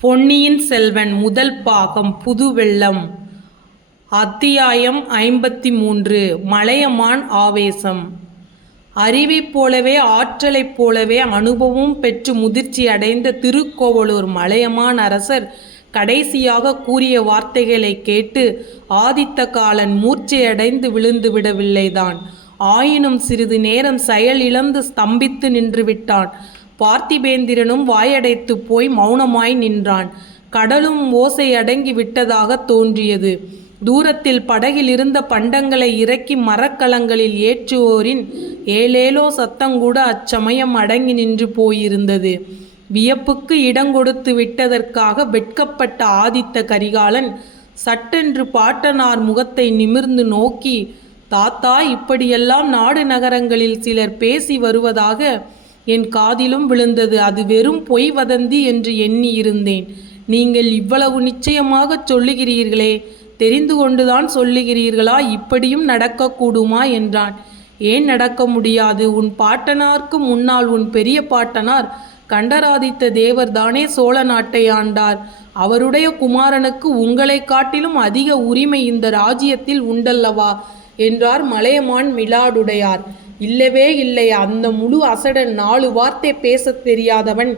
பொன்னியின் செல்வன் முதல் பாகம் புது வெள்ளம் அத்தியாயம் ஐம்பத்தி மூன்று மலையமான் ஆவேசம். அறிவைப் போலவே ஆற்றலைப் போலவே அனுபவம் பெற்று முதிர்ச்சி அடைந்த திருக்கோவலூர் மலையமான் அரசர் கடைசியாக கூறிய வார்த்தைகளை கேட்டு ஆதித்த காலன் மூர்ச்சையடைந்து விழுந்து விடவில்லைதான். ஆயினும் சிறிது நேரம் செயல் இழந்து ஸ்தம்பித்து நின்று விட்டான். பார்த்திபேந்திரனும் வாயடைத்து போய் மௌனமாய் நின்றான். கடலும் ஓசை அடங்கி விட்டதாக தோன்றியது. தூரத்தில் படகில் இருந்த பண்டங்களை இறக்கி மரக்கலங்களில் ஏற்றுவோரின் ஏலேலோ சத்தங்கூட அச்சமயம் அடங்கி நின்று போயிருந்தது. வியப்புக்கு இடங்கொடுத்து விட்டதற்காக வெட்கப்பட்ட ஆதித்த கரிகாலன் சட்டென்று பாட்டனார் முகத்தை நிமிர்ந்து நோக்கி தாத்தா இப்படியெல்லாம் நாடு நகரங்களில் சிலர் பேசி வருவதாக என் காதிலும் விழுந்தது. அது வெறும் பொய் வதந்தி என்று எண்ணி இருந்தேன். நீங்கள் இவ்வளவு நிச்சயமாக சொல்லுகிறீர்களே. தெரிந்து கொண்டுதான் சொல்லுகிறீர்களா? இப்படியும் நடக்கக்கூடுமா? என்றான். ஏன் நடக்க முடியாது? உன் பாட்டனார்க்கு முன்னால் உன் பெரிய பாட்டனார் கண்டராதித்த தேவர் தானே சோழ நாட்டை ஆண்டார். அவருடைய குமாரனுக்கு உங்களை காட்டிலும் அதிக உரிமை இந்த ராஜ்யத்தில் உண்டல்லவா? என்றார் மலையமான் மிலாடுடையார். இல்லவே இல்லை. அந்த முழு அசடன் நாலு வார்த்தை பேசத் தெரியாதவன்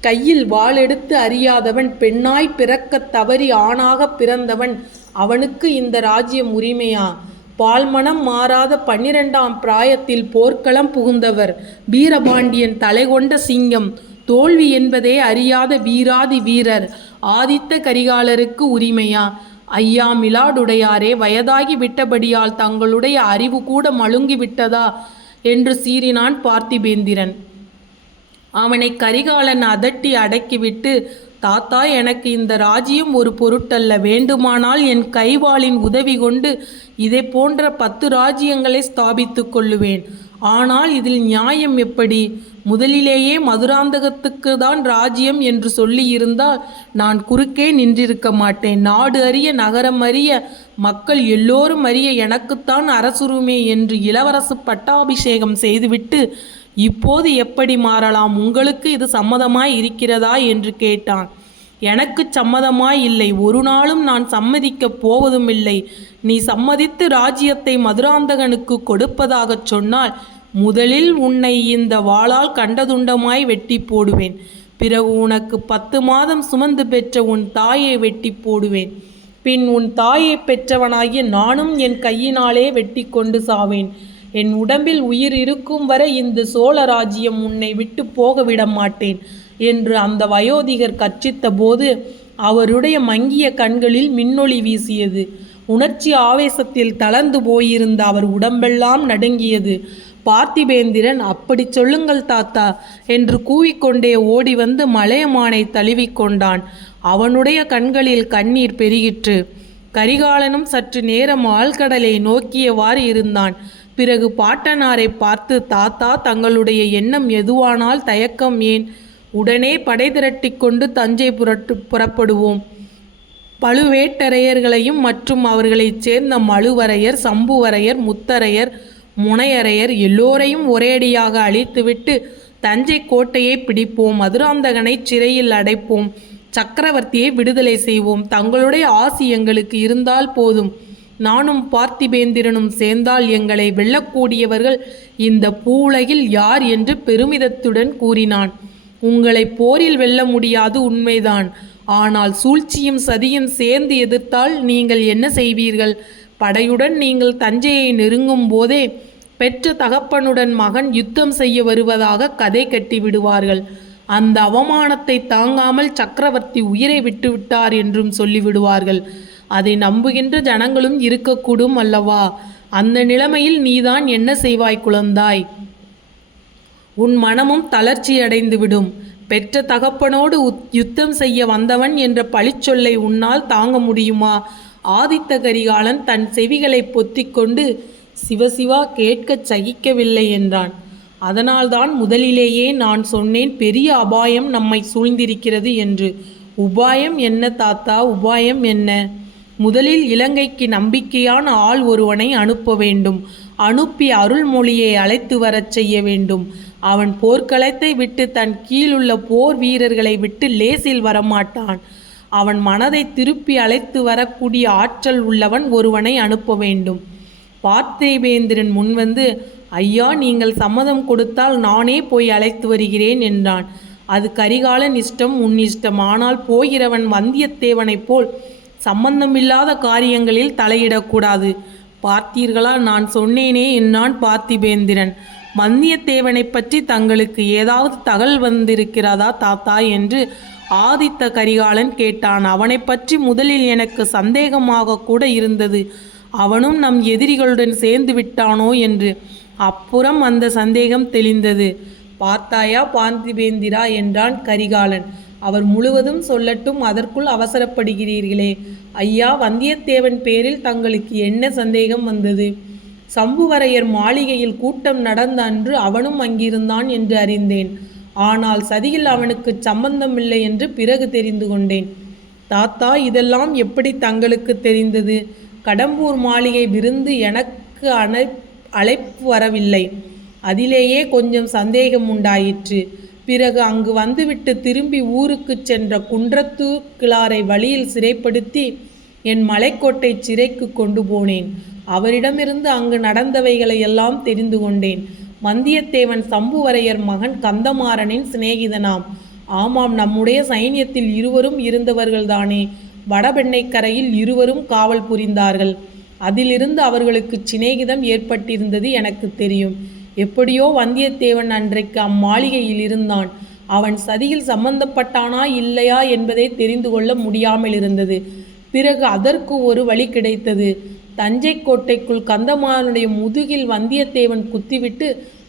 கையில் வாளெடுத்து அறியாதவன் பெண்ணாய் பிறக்கத் தவறி ஆணாக பிறந்தவன் அவனுக்கு இந்த ராஜ்யம் உரிமையா? பால்மனம் மாறாத பன்னிரெண்டாம் பிராயத்தில் போர்க்களம் புகுந்தவர் வீரபாண்டியன் தலைகொண்ட சிங்கம் தோல்வி என்பதே அறியாத வீராதி வீரர் ஆதித்த கரிகாலருக்கு உரிமையா? ஐயா மிலாடுடையாரே வயதாகி விட்டபடியால் தங்களுடைய அறிவு கூட மழுங்கி விட்டதா? என்று சீறினான் பார்த்திபேந்திரன். அவனை கரிகாலன் அதட்டி அடக்கிவிட்டு தாத்தா எனக்கு இந்த ராஜ்யம் ஒரு பொருட்டல்ல வேண்டுமானால் என் கைவாளின் உதவி கொண்டு இதை போன்ற பத்து ராஜ்யங்களை ஸ்தாபித்து கொள்ளுவேன். ஆனால் இதில் நியாயம் எப்படி? முதலிலேயே மதுராந்தகத்துக்கு தான் ராஜ்யம் என்று சொல்லியிருந்தால் நான் குறுக்கே நின்றிருக்க மாட்டேன். நாடு அறிய நகரம் அறிய மக்கள் எல்லோரும் அறிய எனக்குத்தான் அரசுரிமை என்று இளவரசு பட்டாபிஷேகம் செய்துவிட்டு இப்போது எப்படி மாறலாம்? உங்களுக்கு இது சம்மதமாய் இருக்கிறதா? என்று கேட்டான். எனக்கு சம்மதமாய் இல்லை. ஒரு நாளும் நான் சம்மதிக்கப் போவதும் இல்லை நீ சம்மதித்து ராஜ்யத்தை மதுராந்தகனுக்கு கொடுப்பதாகச் சொன்னால் முதலில் உன்னை இந்த வாளால் கண்டதுண்டமாய் வெட்டி போடுவேன். பிறகு உனக்கு பத்து மாதம் சுமந்து பெற்ற உன் தாயை வெட்டி போடுவேன். பின் உன் தாயை பெற்றவனாகிய நானும் என் கையினாலே வெட்டி கொண்டு சாவேன். என் உடம்பில் உயிர் இருக்கும் வரை இந்த சோழ ராஜ்யம் உன்னை விட்டு போக விட மாட்டேன் என்று அந்த வயோதிகர் கர்ச்சித்த போது அவருடைய மங்கிய கண்களில் மின்னொளி வீசியது. உணர்ச்சி ஆவேசத்தில் தளர்ந்து போயிருந்த அவர் உடம்பெல்லாம் நடுங்கியது. பார்த்திபேந்திரன் அப்படி சொல்லுங்கள் தாத்தா என்று கூவிக்கொண்டே ஓடி வந்து மலையமானை தழுவிக்கொண்டான். அவனுடைய கண்களில் கண்ணீர் பெருகிற்று. கரிகாலனும் சற்று நேரம் ஆழ்கடலை நோக்கியவாறு இருந்தான். பிறகு பாட்டனாரை பார்த்து தாத்தா தங்களுடைய எண்ணம் எதுவானால் தயக்கம் ஏன்? உடனே படை திரட்டி கொண்டு தஞ்சை புரட்டு புறப்படுவோம். பழுவேட்டரையர்களையும் மற்றும் அவர்களைச் சேர்ந்த மழுவரையர் சம்புவரையர் முத்தரையர் முனையரையர் எல்லோரையும் ஒரேடியாக அழித்துவிட்டு தஞ்சை கோட்டையை பிடிப்போம் மதுராந்தகனை சிறையில் அடைப்போம் சக்கரவர்த்தியை விடுதலை செய்வோம். தங்களுடைய ஆசி எங்களுக்கு இருந்தால் போதும். நானும் பார்த்திபேந்திரனும் சேர்ந்தால் எங்களை வெல்லக்கூடியவர்கள் இந்த பூவுலகில் யார் என்று பெருமிதத்துடன் கூறினான். உங்களை போரில் வெல்ல முடியாது உண்மைதான். ஆனால் சூழ்ச்சியும் சதியும் சேர்ந்து எதிர்த்தால் நீங்கள் என்ன செய்வீர்கள்? படையுடன் நீங்கள் தஞ்சையை நெருங்கும் போதே பெற்ற தகப்பனுடன் மகன் யுத்தம் செய்ய வருவதாக கதை கட்டி விடுவார்கள். அந்த அவமானத்தை தாங்காமல் சக்கரவர்த்தி உயிரை விட்டுவிட்டார் என்றும் சொல்லிவிடுவார்கள் அதை நம்புகின்ற ஜனங்களும் இருக்கக்கூடும் அல்லவா? அந்த நிலைமையில் நீதான் என்ன செய்வாய் குழந்தாய்? உன் மனமும் தளர்ச்சியடைந்துவிடும் பெற்ற தகப்பனோடு உத்- யுத்தம் செய்ய வந்தவன் என்ற பழிச்சொல்லை உன்னால் தாங்க முடியுமா? ஆதித்த கரிகாலன் தன் செவிகளை பொத்திக்கொண்டு சிவசிவா கேட்கச் சகிக்கவில்லை என்றான். அதனால்தான் முதலிலேயே நான் சொன்னேன் பெரிய அபாயம் நம்மை சூழ்ந்திருக்கிறது என்று. உபாயம் என்ன தாத்தா? உபாயம் என்ன? முதலில் இலங்கைக்கு நம்பிக்கையான ஆள் ஒருவனை அனுப்ப வேண்டும். அனுப்பி அருள்மொழியை அழைத்து வரச் செய்ய வேண்டும். அவன் போர்க்களத்தை விட்டு தன் கீழுள்ள போர் வீரர்களை விட்டு லேசில் வரமாட்டான். அவன் மனதை திருப்பி அழைத்து வரக்கூடிய ஆற்றல் உள்ளவன் ஒருவனை அனுப்ப வேண்டும். பார்த்திபேந்திரன் முன்வந்து ஐயா நீங்கள் சம்மதம் கொடுத்தால் நானே போய் அழைத்து வருகிறேன் என்றான். அது கரிகாலன் இஷ்டம் உன் இஷ்டம். ஆனால் போகிறவன் வந்தியத்தேவனைப் போல் சம்பந்தமில்லாத காரியங்களில் தலையிடக்கூடாது. பார்த்தீர்களா? நான் சொன்னேனே என்னான் பார்த்திபேந்திரன். வந்தியத்தேவனைப் பற்றி தங்களுக்கு ஏதாவது தகவல் வந்திருக்கிறதா தாத்தா? என்று ஆதித்த கரிகாலன் கேட்டான். அவனைப் பற்றி முதலில் எனக்கு சந்தேகமாக கூட இருந்தது. அவனும் நம் எதிரிகளுடன் சேர்ந்து விட்டானோ என்று அப்புறம் அந்த சந்தேகம் தெளிந்தது. பார்த்தாயா பாந்திபேந்திரா? என்றான் கரிகாலன். அவர் முழுவதும் சொல்லட்டும் அதற்குள் அவசரப்படுகிறீர்களே. ஐயா வந்தியத்தேவன் பேரில் தங்களுக்கு என்ன சந்தேகம் வந்தது? சம்புவரையர் மாளிகையில் கூட்டம் நடந்த அன்று அவனும் அங்கிருந்தான் என்று அறிந்தேன். ஆனால் சதியில் அவனுக்கு சம்பந்தமில்லை என்று பிறகு தெரிந்து கொண்டேன். தாத்தா இதெல்லாம் எப்படி தங்களுக்கு தெரிந்தது? கடம்பூர் மாளிகை விருந்து எனக்கு அணை அழைப்பு வரவில்லை. அதிலேயே கொஞ்சம் சந்தேகம் உண்டாயிற்று. பிறகு அங்கு வந்துவிட்டு திரும்பி ஊருக்கு சென்ற குன்றத்து கிளாரை வழியில் சிறைப்படுத்தி என் மலைக்கோட்டை சிறைக்கு கொண்டு போனேன். அவரிடமிருந்து அங்கு நடந்தவைகளை எல்லாம் தெரிந்து கொண்டேன். வந்தியத்தேவன் சம்புவரையர் மகன் கந்தமாறனின் சிநேகிதனாம். ஆமாம் நம்முடைய சைன்யத்தில் இருவரும் இருந்தவர்கள்தானே. வடபெண்ணைக்கரையில் இருவரும் காவல் புரிந்தார்கள். அதிலிருந்து அவர்களுக்கு சிநேகிதம் ஏற்பட்டிருந்தது எனக்கு தெரியும். எப்படியோ வந்தியத்தேவன் அன்றைக்கு அம்மாளிகையில் இருந்தான். அவன் சதியில் சம்பந்தப்பட்டானா இல்லையா என்பதை தெரிந்து கொள்ள முடியாமல் இருந்தது பிறகு அதற்கு ஒரு வழி கிடைத்தது. தஞ்சை கோட்டைக்குள் கந்தமாறனுடைய முதுகில் வந்தியத்தேவன் குத்திவிட்டு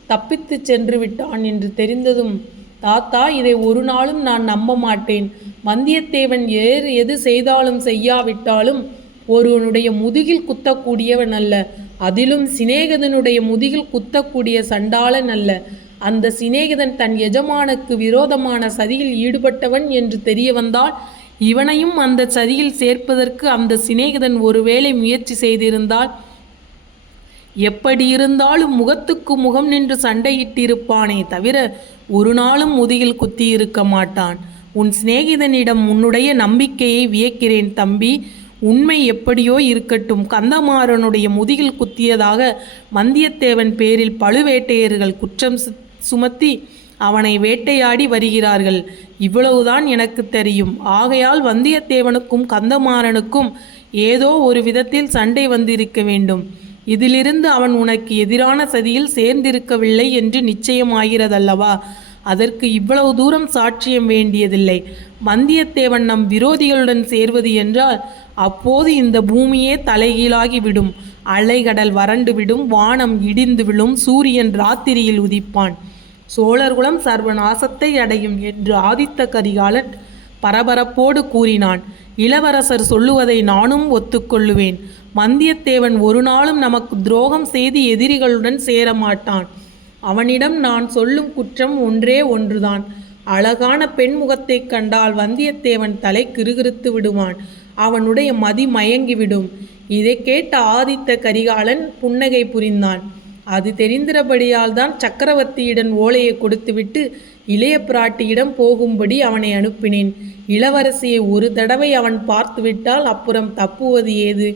தப்பித்துச் சென்று விட்டான் என்று தெரிந்ததும் தாத்தா இதை ஒரு நாளும் நான் நம்ப மாட்டேன். வந்தியத்தேவன் ஏறு எது செய்தாலும் செய்யாவிட்டாலும் ஒருவனுடைய முதுகில் குத்தக்கூடியவன் அல்ல. அதிலும் சிநேகிதனுடைய முதுகில் குத்தக்கூடிய சண்டாளன் அல்ல. அந்த சிநேகிதன் தன் எஜமானுக்கு விரோதமான சதியில் ஈடுபட்டவன் என்று தெரிய வந்தால் இவனையும் அந்த சதியில் சேர்ப்பதற்கு அந்த சிநேகிதன் ஒருவேளை முயற்சி செய்திருந்தால் எப்படி இருந்தாலும் முகத்துக்கு முகம் நின்று சண்டையிட்டிருப்பானே தவிர ஒரு நாளும் முதுகில் குத்தியிருக்க மாட்டான். உன் சிநேகிதனிடம் உன்னுடைய நம்பிக்கையை வியக்கிறேன் தம்பி. உண்மை எப்படியோ இருக்கட்டும். கந்தமாறனுடைய முதுகில் குத்தியதாக வந்தியத்தேவன் பேரில் பழுவேட்டையர்கள் குற்றம் சு- சுமத்தி அவனை வேட்டையாடி வருகிறார்கள். இவ்வளவுதான் எனக்கு தெரியும். ஆகையால் வந்தியத்தேவனுக்கும் கந்தமாறனுக்கும் ஏதோ ஒரு விதத்தில் சண்டை வந்திருக்க வேண்டும். இதிலிருந்து அவன் உனக்கு எதிரான சதியில் சேர்ந்திருக்கவில்லை என்று நிச்சயமாகிறதல்லவா? அதற்கு இவ்வளவு தூரம் சாட்சியம் வேண்டியதில்லை. வந்தியத்தேவன் நம் விரோதிகளுடன் சேர்வது என்றால் அப்போது இந்த பூமியே தலைகீழாகி விடும் அலைகடல் வறண்டு விடும் வானம் இடிந்து விழும் சூரியன் ராத்திரியில் உதிப்பான். சோழர்குலம் சர்வநாசத்தை அடையும் என்று ஆதித்த கரிகாலன் பரபரப்போடு கூறினான். இளவரசர் சொல்லுவதை நானும் ஒத்துக்கொள்ளுவேன். வந்தியத்தேவன் ஒரு நாளும் நமக்கு துரோகம் செய்து எதிரிகளுடன் சேரமாட்டான். அவனிடம் நான் சொல்லும் குற்றம் ஒன்றே ஒன்றுதான். அழகான பெண் முகத்தைக் கண்டால் வந்தியத்தேவன் தலை கிறுகிறுத்து விடுவான். அவனுடைய மதி மயங்கிவிடும். இதை கேட்ட ஆதித்த கரிகாலன் புன்னகை புரிந்தான். அது தெரிந்திரபடியால் தான் சக்கரவர்த்தியிடம் ஓலையை கொடுத்துவிட்டு இளைய பிராட்டியிடம் போகும்படி அவனை அனுப்பினேன். இளவரசியை ஒரு தடவை அவன் பார்த்துவிட்டால் அப்புறம் தப்புவது ஏது?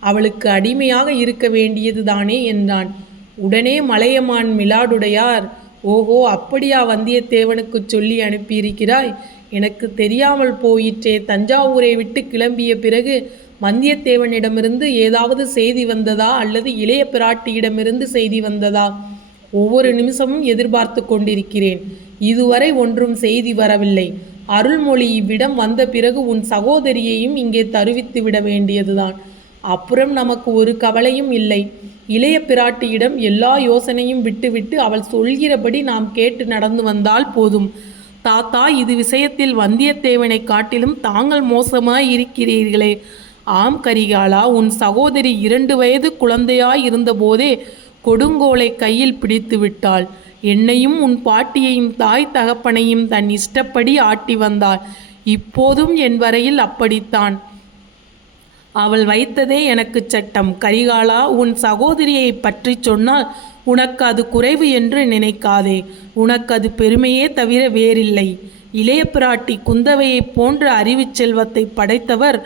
அவளுக்கு அடிமையாக இருக்க வேண்டியது தானே என்றான். உடனே மலையமான் மிலாடுடையார் ஓஹோ அப்படியா வந்தியத்தேவனுக்கு சொல்லி அனுப்பியிருக்கிறாய்? எனக்கு தெரியாமல் போயிற்றே. தஞ்சாவூரை விட்டு கிளம்பிய பிறகு வந்தியத்தேவனிடமிருந்து ஏதாவது செய்தி வந்ததா அல்லது இளைய பிராட்டியிடமிருந்து செய்தி வந்ததா? ஒவ்வொரு நிமிஷமும் எதிர்பார்த்து கொண்டிருக்கிறேன். இதுவரை ஒன்றும் செய்தி வரவில்லை. அருள்மொழி இவ்விடம் வந்த பிறகு உன் சகோதரியையும் இங்கே தருவித்து விட வேண்டியதுதான். அப்புறம் நமக்கு ஒரு கவலையும் இல்லை. இளைய பிராட்டியிடம் எல்லா யோசனையும் விட்டுவிட்டு அவள் சொல்கிறபடி நாம் கேட்டு நடந்து வந்தால் போதும். தாத்தா இது விஷயத்தில் வந்தியத்தேவனை காட்டிலும் தாங்கள் மோசமாய் இருக்கிறீர்களே ஆம் கரிகாலா உன் சகோதரி இரண்டு வயது குழந்தையாய் இருந்தபோதே கொடுங்கோலை கையில் பிடித்து விட்டாள். என்னையும் உன் பாட்டியையும் தாய் தகப்பனையும் தன் இஷ்டப்படி ஆட்டி வந்தாள். இப்போதும் என் வரையில் அப்படித்தான். அவள் வைத்ததே எனக்கு சட்டம். கரிகாலா உன் சகோதரியை பற்றி சொன்னால் உனக்கு அது குறைவு என்று நினைக்காதே. உனக்கு அது பெருமையே தவிர வேறில்லை. இளைய பிராட்டி குந்தவையைப் போன்ற அறிவு செல்வத்தை படைத்தவர்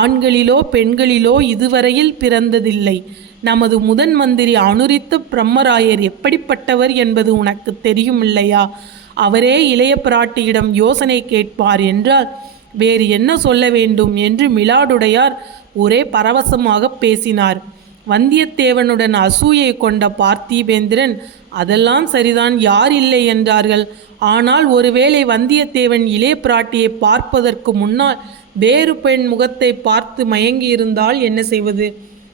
ஆண்களிலோ பெண்களிலோ இதுவரையில் பிறந்ததில்லை. நமது முதன் மந்திரி அனுரித்த பிரம்மராயர் எப்படிப்பட்டவர் என்பது உனக்கு தெரியும் இல்லையா அவரே இளைய பிராட்டியிடம் யோசனை கேட்பார் என்றால் வேறு என்ன சொல்ல வேண்டும் என்று மிலாடுடையார் ஒரே பரவசமாக பேசினார். வந்தியத்தேவனுடன் அசூயை கொண்ட பார்த்திபேந்திரன் அதெல்லாம் சரிதான் யார் இல்லை? என்றார்கள். ஆனால் ஒருவேளை வந்தியத்தேவன் இளைய பிராட்டியை பார்ப்பதற்கு முன்னால் வேறு பெண் முகத்தை பார்த்து மயங்கியிருந்தால் என்ன செய்வது?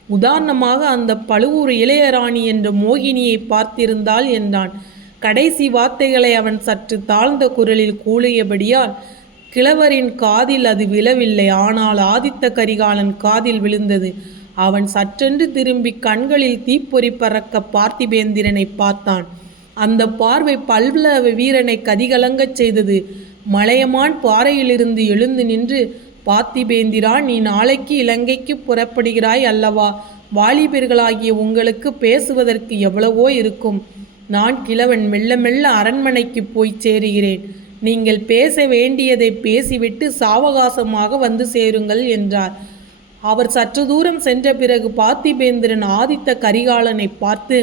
உதாரணமாக அந்த பழுவூர் இளையராணி என்ற மோகினியை பார்த்திருந்தால் என்றான். கடைசி வார்த்தைகளை அவன் சற்று தாழ்ந்த குரலில் கூலியபடியால் கிழவரின் காதில் அது விழவில்லை. ஆனால் ஆதித்த கரிகாலன் காதில் விழுந்தது. அவன் சற்றென்று திரும்பி கண்களில் தீப்பொறி பறக்க பார்த்திபேந்திரனை பார்த்தான். அந்த பார்வை பல்வள வீரனை கதிகலங்கச் செய்தது. மலையமான் பாறையிலிருந்து எழுந்து நின்று பார்த்திபேந்திரா நீ நாளைக்கு இலங்கைக்கு புறப்படுகிறாய் அல்லவா? வாலிபர்களாகிய உங்களுக்கு பேசுவதற்கு எவ்வளவோ இருக்கும். நான் கிழவன் மெல்ல மெல்ல அரண்மனைக்கு போய் சேருகிறேன். நீங்கள் பேச வேண்டியதை பேசிவிட்டு சாவகாசமாக வந்து சேருங்கள் என்றார். அவர் சற்று தூரம் சென்ற பிறகு பார்த்திபேந்திரன் ஆதித்த கரிகாலனை பார்த்து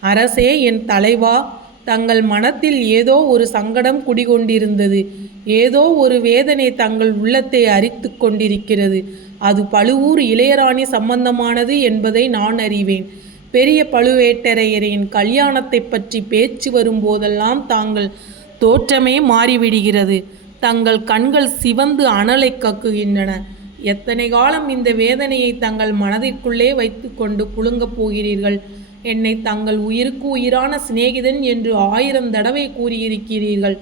அரசே என் தலைவா தங்கள் மனத்தில் ஏதோ ஒரு சங்கடம் குடிகொண்டிருந்தது. ஏதோ ஒரு வேதனை தங்கள் உள்ளத்தை அரித்து கொண்டிருக்கிறது. அது பழுவூர் இளையராணி சம்பந்தமானது என்பதை நான் அறிவேன். பெரிய பழுவேட்டரையரின் கல்யாணத்தை பற்றி பேச்சு வரும்போதெல்லாம் தாங்கள் தோற்றமே மாறிவிடுகிறது. தங்கள் கண்கள் சிவந்து அனலை கக்குகின்றன. எத்தனை காலம் இந்த வேதனையை தங்கள் மனதிற்குள்ளே வைத்துக்கொண்டு புழுங்கப் போகிறீர்கள்? என்னை தங்கள் உயிருக்கு உயிரான சிநேகிதன் என்று ஆயிரம் தடவை கூறியிருக்கிறீர்கள்.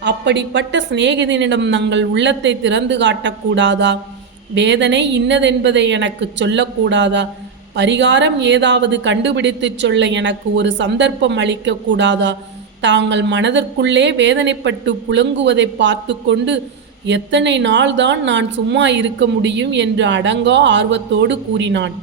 அப்படிப்பட்ட சிநேகிதனிடம் தங்கள் உள்ளத்தை திறந்து காட்டக்கூடாதா? வேதனை இன்னதென்பதை எனக்கு சொல்லக்கூடாதா? பரிகாரம் ஏதாவது கண்டுபிடித்துச் சொல்ல எனக்கு ஒரு சந்தர்ப்பம் அளிக்கக்கூடாதா? தாங்கள் மனதிற்குள்ளே வேதனைப்பட்டு புலங்குவதை பார்த்து கொண்டு எத்தனை நாள்தான் நான் சும்மா இருக்க முடியும் என்று அடங்கா ஆர்வத்தோடு கூறினான்.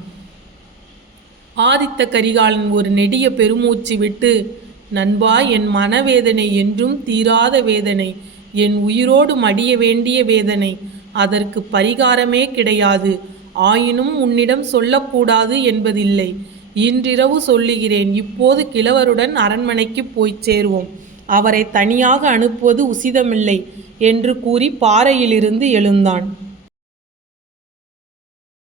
ஆதித்த கரிகாலன் ஒரு நெடிய பெருமூச்சு விட்டு நண்பா என் மனவேதனை என்றும் தீராத வேதனை என் உயிரோடு மடிய வேண்டிய வேதனை அதற்கு பரிகாரமே கிடையாது ஆயினும் உன்னிடம் சொல்லக்கூடாது என்பதில்லை. இன்றிரவு சொல்லுகிறேன் இப்போது கிழவருடன் அரண்மனைக்கு போய்ச் சேருவோம். அவரை தனியாக அனுப்புவது உசிதமில்லை என்று கூறி பாறையிலிருந்து எழுந்தான்.